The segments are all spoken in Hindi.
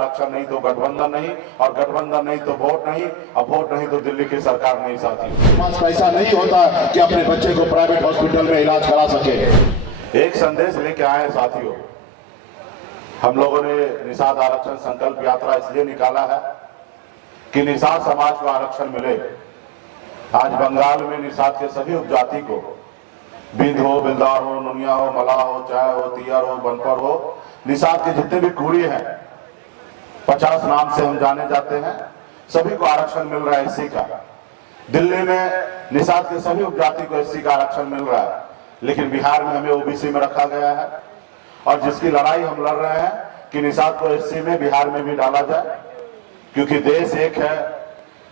आरक्षण नहीं तो गठबंधन नहीं, और गठबंधन नहीं तो वोट नहीं, और वोट नहीं तो दिल्ली की सरकार नहीं। साथी पास पैसा नहीं होता कि अपने बच्चे को प्राइवेट हॉस्पिटल में इलाज करा सके। एक संदेश लेके आए साथियों, हम लोगों ने निषाद आरक्षण संकल्प यात्रा इसलिए निकाला है कि निषाद समाज को आरक्षण मिले। आज बंगाल में निषाद के सभी उपजाति को, बिंद हो, बिल्दार हो, नुनिया हो, मलाह हो, चाय हो, तियर हो, बनपर हो, निषाद के जितने भी कुड़ी हैं, 50 नाम से हम जाने जाते हैं, सभी को आरक्षण मिल रहा है एससी का। दिल्ली में निषाद के सभी उपजाति को एससी का आरक्षण मिल रहा है, लेकिन बिहार में हमें ओबीसी में रखा गया है। और जिसकी लड़ाई हम लड़ रहे हैं कि निषाद को एससी में बिहार में भी डाला जाए, क्योंकि देश एक है,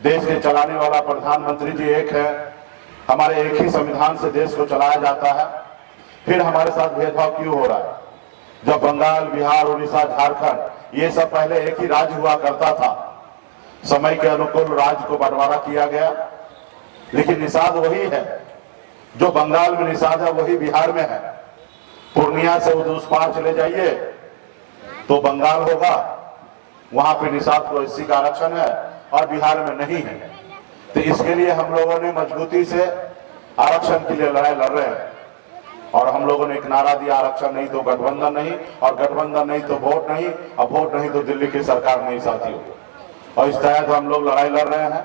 देश के चलाने वाला प्रधानमंत्री जी एक है, हमारे एक ही संविधान से देश को चलाया जाता है। फिर हमारे साथ भेदभाव क्यों हो रहा है? जब बंगाल, बिहार, उड़ीसा, झारखंड ये सब पहले एक ही राज्य हुआ करता था, समय के अनुकूल राज्य को बंटवारा किया गया, लेकिन निषाद वही है। जो बंगाल में निषाद है वही बिहार में है। पूर्णिया से उस पार चले जाइए तो बंगाल होगा, वहां पे निषाद को एससी का आरक्षण है और बिहार में नहीं है। तो इसके लिए हम लोगों ने मजबूती से आरक्षण के लिए लड़ाई लड़ रहे हैं, और हम लोगों ने एक नारा दिया, आरक्षण नहीं तो गठबंधन नहीं, और गठबंधन नहीं तो वोट नहीं, और वोट नहीं तो दिल्ली की सरकार नहीं। साथियों, और इस तहत हम लोग लड़ाई लड़ रहे हैं।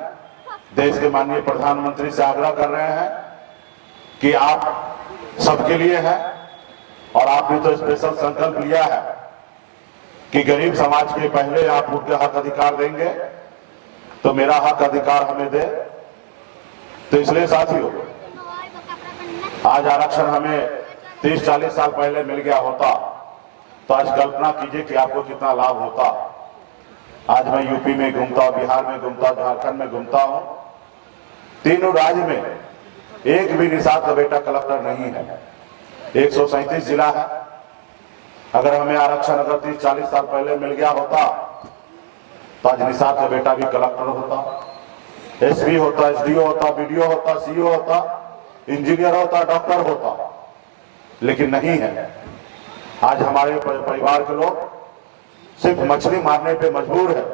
देश के माननीय प्रधानमंत्री से आग्रह कर रहे हैं कि आप सबके लिए है, और आपने तो स्पेशल संकल्प लिया है कि गरीब समाज के पहले आप उनके हक अधिकार देंगे, तो मेरा हक अधिकार हमें दे। तो इसलिए साथियों, आज आरक्षण हमें 30-40 साल पहले मिल गया होता तो आज कल्पना कीजिए कि आपको कितना लाभ होता। आज मैं यूपी में घूमता हूं, बिहार में घूमता हूं, झारखंड में घूमता हूं, तीनों राज्य में एक भी निषाद का बेटा कलेक्टर नहीं है। 137 जिला है। अगर हमें आरक्षण अगर 30-40 साल पहले मिल गया होता तो आज निषाद का बेटा भी कलेक्टर होता, एसपी होता, एसडीओ होता, बीडीओ होता, सीईओ होता, इंजीनियर होता, डॉक्टर होता, लेकिन नहीं है। आज हमारे परिवार के लोग सिर्फ मछली मारने पे मजबूर है।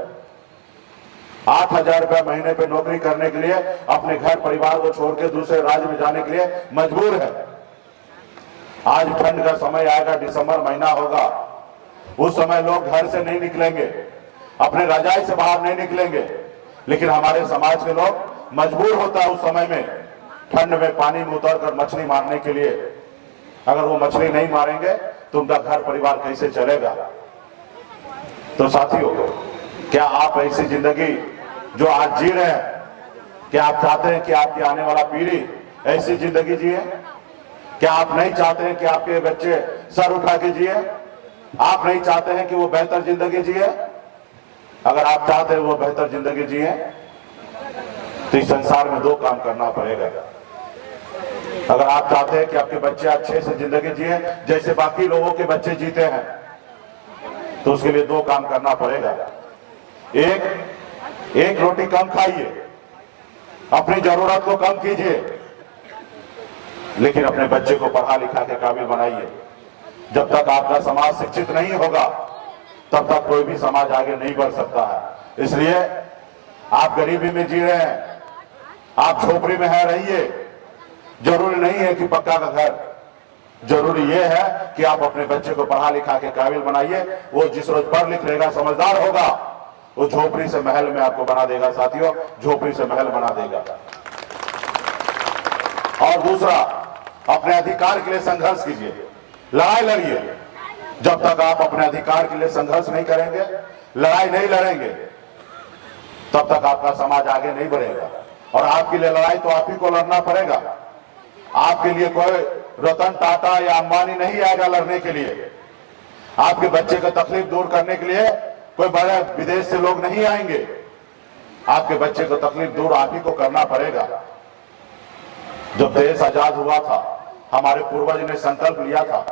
8,000 रुपया महीने पे नौकरी करने के लिए अपने घर परिवार को छोड़ के दूसरे राज्य में जाने के लिए मजबूर है। आज ठंड का समय आएगा, दिसंबर महीना होगा, उस समय लोग घर से नहीं निकलेंगे, अपने रजाई से बाहर नहीं निकलेंगे, लेकिन हमारे समाज के लोग मजबूर होता है उस समय में ठंड में पानी में उतरकर मछली मारने के लिए। अगर वो मछली नहीं मारेंगे तो उनका घर परिवार कैसे चलेगा? तो साथियों, क्या आप ऐसी जिंदगी जो आज जी रहे हैं, क्या आप चाहते हैं कि आपकी आने वाला पीढ़ी ऐसी जिंदगी जिए? क्या आप नहीं चाहते हैं कि आपके बच्चे सर उठा के जिए? आप नहीं चाहते हैं कि वो बेहतर जिंदगी जिए? अगर आप चाहते हैं वो बेहतर जिंदगी जिए तो इस संसार में 2 काम करना पड़ेगा। अगर आप चाहते हैं कि आपके बच्चे अच्छे से जिंदगी जिए जैसे बाकी लोगों के बच्चे जीते हैं, तो उसके लिए 2 काम करना पड़ेगा। एक रोटी कम खाइए, अपनी जरूरत को कम कीजिए, लेकिन अपने बच्चे को पढ़ा लिखा के काबिल बनाइए। जब तक आपका समाज शिक्षित नहीं होगा तब तक कोई भी समाज आगे नहीं बढ़ सकता है। इसलिए आप गरीबी में जी रहे हैं, आप झोपड़ी में है, रहिए। जरूरी नहीं है कि पक्का का घर, जरूरी यह है कि आप अपने बच्चे को पढ़ा लिखा के काबिल बनाइए। वो जिस रोज पढ़ लिख लेगा, समझदार होगा, वो झोपड़ी से महल में आपको बना देगा। साथियों, झोपड़ी से महल बना देगा। और दूसरा, अपने अधिकार के लिए संघर्ष कीजिए, लड़ाई लड़िए। जब तक आप अपने अधिकार के लिए संघर्ष नहीं करेंगे, लड़ाई नहीं लड़ेंगे, तब तक आपका समाज आगे नहीं बढ़ेगा। और आपके लिए लड़ाई तो आप ही को लड़ना पड़ेगा। आपके लिए कोई रतन टाटा या अंबानी नहीं आएगा लड़ने के लिए। आपके बच्चे का तकलीफ दूर करने के लिए कोई बड़े विदेश से लोग नहीं आएंगे। आपके बच्चे को तकलीफ दूर आप ही को करना पड़ेगा। जब देश आजाद हुआ था, हमारे पूर्वज ने संकल्प लिया था,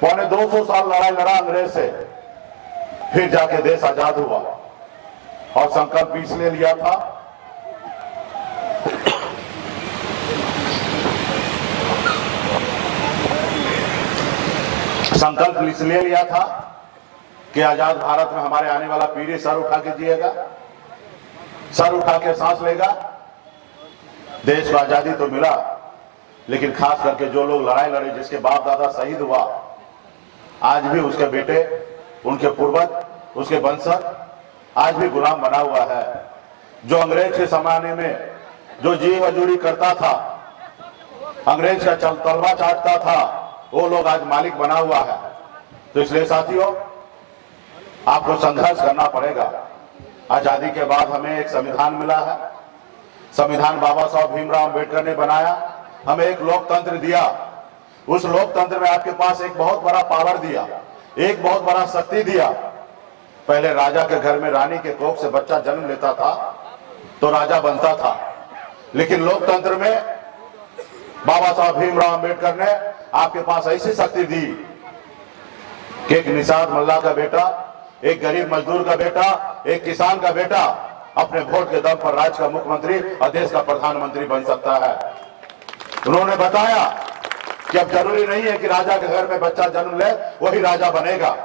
250 साल लड़ाई लड़ा अंग्रेज से, फिर जाके देश आजाद हुआ। और संकल्प इसलिए लिया था कि आजाद भारत में हमारे आने वाला पीढ़ी सर उठा के जिएगा, सर उठा के सांस लेगा। देश को आजादी तो मिला, लेकिन खास करके जो लोग लड़ाई लड़े, जिसके बाप दादा शहीद हुआ, आज भी उसके बेटे, उनके पूर्वज, उसके वंशज आज भी गुलाम बना हुआ है। जो अंग्रेज के जमाने में जो जी मजदूरी करता था, अंग्रेज का तलवा चाटता था, वो लोग आज मालिक बना हुआ है। तो इसलिए साथियों, आपको संघर्ष करना पड़ेगा। आजादी के बाद हमें एक संविधान मिला है। संविधान बाबा साहब भीमराव अम्बेडकर ने बनाया, हमें एक लोकतंत्र दिया। उस लोकतंत्र में आपके पास एक बहुत बड़ा पावर दिया, एक बहुत बड़ा शक्ति दिया। पहले राजा के घर में रानी के कोख से बच्चा जन्म लेता था तो राजा बनता था, लेकिन लोकतंत्र में बाबा साहब भीमराव अम्बेडकर ने आपके पास ऐसी शक्ति दी कि एक निषाद मल्ला का बेटा, एक गरीब मजदूर का बेटा, एक किसान का बेटा अपने वोट के दम पर राज्य का मुख्यमंत्री और देश का प्रधानमंत्री बन सकता है। उन्होंने बताया कि अब जरूरी नहीं है कि राजा के घर में बच्चा जन्म ले वही राजा बनेगा।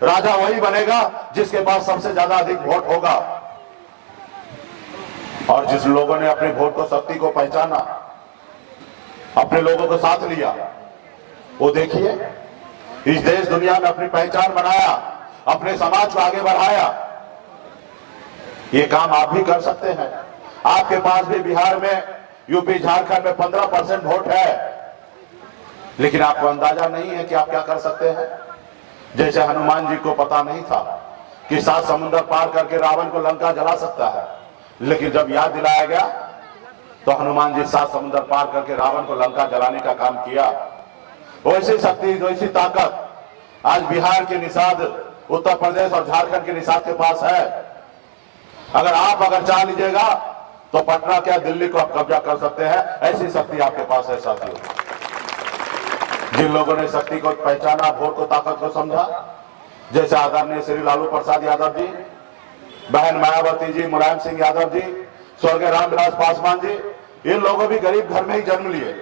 राजा वही बनेगा जिसके पास सबसे ज्यादा अधिक वोट होगा। और जिस लोगों ने अपने वोट को, शक्ति को पहचाना, अपने लोगों को साथ लिया, वो देखिए इस देश दुनिया में अपनी पहचान बनाया, अपने समाज को आगे बढ़ाया। ये काम आप भी कर सकते हैं। आपके पास भी बिहार में, यूपी, झारखंड में 15% वोट है, लेकिन आपको अंदाजा नहीं है कि आप क्या कर सकते हैं। जैसे हनुमान जी को पता नहीं था कि 7 समुद्र पार करके रावण को लंका जला सकता है, लेकिन जब याद दिलाया गया तो हनुमान जी 7 समुद्र पार करके रावण को लंका जलाने का काम किया। वैसी शक्ति, वैसी ताकत आज बिहार के निषाद, उत्तर प्रदेश और झारखंड के निषाद के पास है। अगर चाह लीजिएगा तो पटना क्या, दिल्ली को आप कब्जा कर सकते हैं। ऐसी शक्ति आपके पास है साथियों। जिन लोगों ने शक्ति को पहचाना, वोट को, ताकत को समझा, जैसे आदरणीय श्री लालू प्रसाद यादव जी, बहन मायावती जी, मुलायम सिंह यादव जी, स्वर्गीय रामविलास पासवान जी, इन लोगों भी गरीब घर में ही जन्म लिए,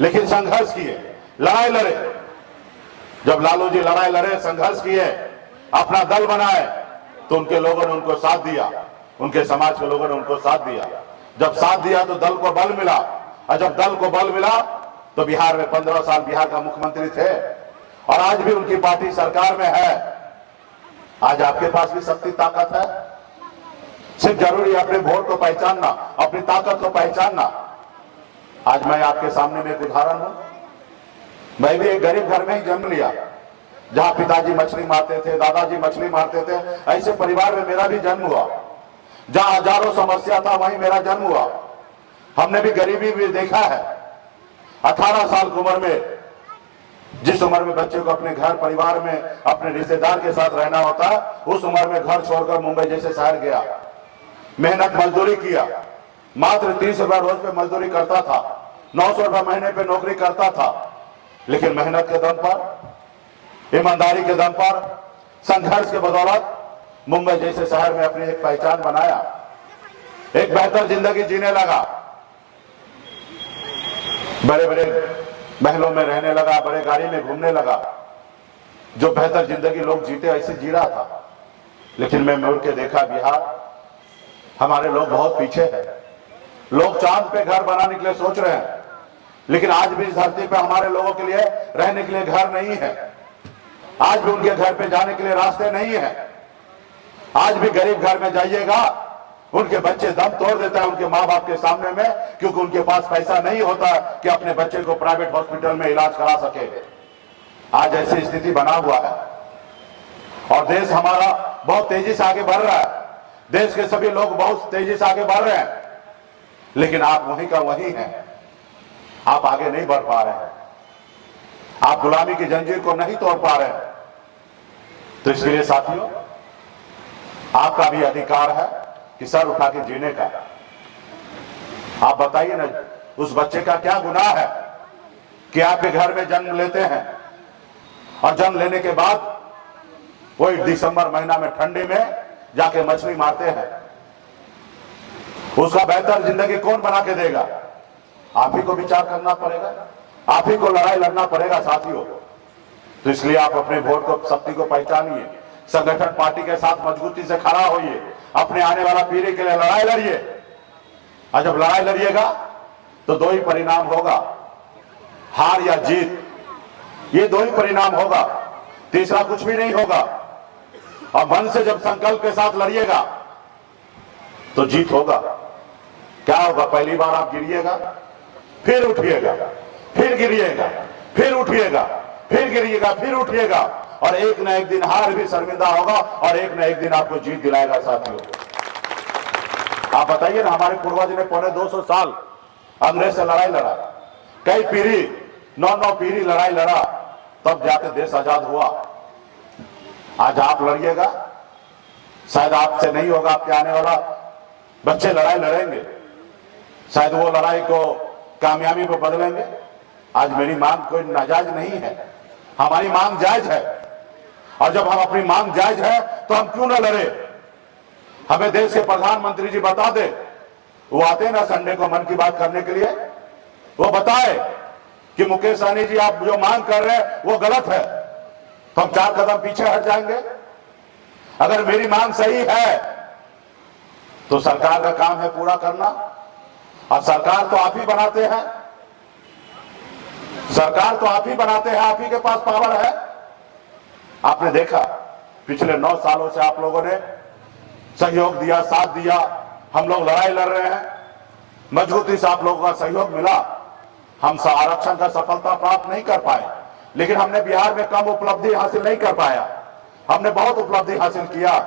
लेकिन संघर्ष किए, लड़ाई लड़े। जब लालू जी लड़ाई लड़े, संघर्ष किए, अपना दल बनाए, तो उनके लोगों ने उनको साथ दिया, उनके समाज के लोगों ने उनको साथ दिया। जब साथ दिया तो दल को बल मिला, और जब दल को बल मिला तो बिहार में 15 साल बिहार का मुख्यमंत्री थे, और आज भी उनकी पार्टी सरकार में है। आज आपके पास भी शक्ति, ताकत है। सिर्फ जरूरी है अपने वोट को पहचानना, अपनी ताकत को पहचानना। आज मैं आपके सामने में एक उदाहरण हूं। मैं भी एक गरीब घर में ही जन्म लिया, जहां पिताजी मछली मारते थे, दादाजी मछली मारते थे। ऐसे परिवार में मेरा भी जन्म हुआ। जहां हजारों समस्या था, वहीं मेरा जन्म हुआ। हमने भी गरीबी भी देखा है। 18 साल की उम्र में, जिस उम्र में बच्चे को अपने घर परिवार में, अपने रिश्तेदार के साथ रहना होता, उस उम्र में घर छोड़कर मुंबई जैसे शहर गया, मेहनत मजदूरी किया। मात्र 30 रुपए रोज पे मजदूरी करता था, 900 रुपए महीने पे नौकरी करता था, लेकिन मेहनत के दम पर, ईमानदारी के दम पर, संघर्ष के बदौलत मुंबई जैसे शहर में अपनी एक पहचान बनाया, एक बेहतर जिंदगी जीने लगा, बड़े बड़े महलों में रहने लगा, बड़े गाड़ी में घूमने लगा। जो बेहतर जिंदगी लोग जीते, ऐसे जी रहा था। लेकिन मैं मुड़ के देखा, बिहार, हमारे लोग बहुत पीछे हैं। लोग चांद पे घर बनाने के लिए सोच रहे हैं, लेकिन आज भी इस धरती पे हमारे लोगों के लिए रहने के लिए घर नहीं है। आज भी उनके घर पे जाने के लिए रास्ते नहीं है। आज भी गरीब घर में जाइएगा, उनके बच्चे दम तोड़ देते हैं उनके माँ बाप के सामने में, क्योंकि उनके पास पैसा नहीं होता कि अपने बच्चे को प्राइवेट हॉस्पिटल में इलाज करा सके। आज ऐसी स्थिति बना हुआ है, और देश हमारा बहुत तेजी से आगे बढ़ रहा है। देश के सभी लोग बहुत तेजी से आगे बढ़ रहे हैं, लेकिन आप वहीं का वहीं हैं। आप आगे नहीं बढ़ पा रहे हैं, आप गुलामी की जंजीर को नहीं तोड़ पा रहे हैं। तो इसके लिए साथियों, आपका भी अधिकार है कि सर उठा के जीने का। आप बताइए ना, उस बच्चे का क्या गुनाह है कि आपके घर में जन्म लेते हैं, और जन्म लेने के बाद वही दिसंबर महीना में ठंडी में जाके मछली मारते हैं। उसका बेहतर जिंदगी कौन बना के देगा? आप ही को विचार करना पड़ेगा, आप ही को लड़ाई लड़ना पड़ेगा साथियों। तो इसलिए आप अपने वोट को शक्ति को पहचानिए, संगठन पार्टी के साथ मजबूती से खड़ा होइए, अपने आने वाला पीढ़ी के लिए लड़ाई लड़िए। और जब लड़ाई लड़िएगा तो दो ही परिणाम होगा, हार या जीत, ये दो ही परिणाम होगा, तीसरा कुछ भी नहीं होगा। और मन से जब संकल्प के साथ लड़िएगा तो जीत होगा। क्या होगा, पहली बार आप गिरिएगा, फिर उठिएगा, फिर गिरिएगा, फिर उठिएगा, फिर गिरिएगा, फिर उठिएगा, और एक न एक दिन हार भी शर्मिंदा होगा और एक न एक दिन आपको जीत दिलाएगा। साथियों, आप बताइए ना, हमारे पूर्वज ने पौने 200 साल अंग्रेज से लड़ाई लड़ा, कई पीढ़ी, 9 पीढ़ी लड़ाई लड़ा, तब जाके देश आजाद हुआ। आज आप लड़िएगा, शायद आपसे नहीं होगा, आपके आने वाला बच्चे लड़ाई लड़ेंगे, शायद वो लड़ाई को कामयाबी में बदलेंगे। आज मेरी मांग कोई नाजायज नहीं है, हमारी मांग जायज है, और जब हम अपनी मांग जायज है तो हम क्यों ना लड़े। हमें देश के प्रधानमंत्री जी बता दे, वो आते ना संडे को मन की बात करने के लिए, वो बताए कि मुकेश सहनी जी आप जो मांग कर रहे हैं वो गलत है, तो हम 4 कदम पीछे हट जाएंगे। अगर मेरी मांग सही है तो सरकार का काम है पूरा करना, और सरकार तो आप ही बनाते हैं, सरकार तो आप ही बनाते हैं, आप ही के पास पावर है। आपने देखा पिछले 9 सालों से आप लोगों ने सहयोग दिया, साथ दिया, हम लोग लड़ाई लड़ रहे हैं, मजबूती से आप लोगों का सहयोग मिला। हम आरक्षण का सफलता प्राप्त नहीं कर पाए, लेकिन हमने बिहार में कम उपलब्धि हासिल नहीं कर पाया, हमने बहुत उपलब्धि हासिल किया।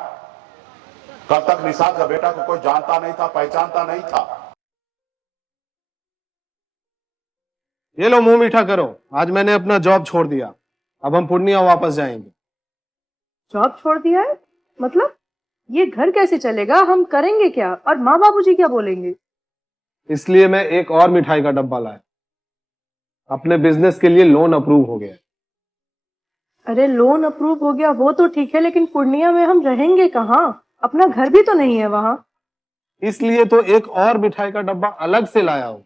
कल तक निषाद का बेटा को कोई जानता नहीं था, पहचानता नहीं था। ये लो मुंह मीठा करो, आज मैंने अपना जॉब छोड़ दिया, अब हम पूर्णिया वापस जाएंगे। जॉब छोड़ दिया है? मतलब ये घर कैसे चलेगा, हम करेंगे क्या, और माँ बाबूजी क्या बोलेंगे? इसलिए मैं एक और मिठाई का डब्बा लाया, अपने बिजनेस के लिए लोन अप्रूव हो गया। अरे लोन अप्रूव हो गया वो तो ठीक है, लेकिन पूर्णिया में हम रहेंगे कहाँ? अपना घर भी तो नहीं है वहाँ। इसलिए तो एक और मिठाई का डब्बा अलग से लाया हूँ।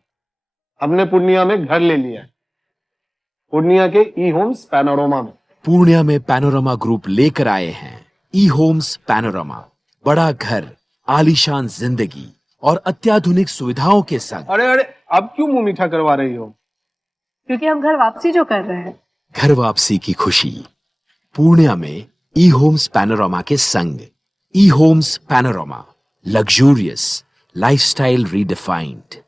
हमने पूर्णिया में घर ले लिया है, पूर्णिया के ई होम्स पैनोरमा में। पूर्णिया में पैनोरमा ग्रुप लेकर आए हैं ई होम्स पैनोरमा, बड़ा घर, आलीशान जिंदगी और अत्याधुनिक सुविधाओं के संग। अरे अरे, अब क्यों मुंह मीठा करवा रही हो? क्योंकि हम घर वापसी जो कर रहे हैं। घर वापसी की खुशी पूर्णिया में ई होम्स पैनोरमा के संग। ई homes panorama, luxurious lifestyle redefined.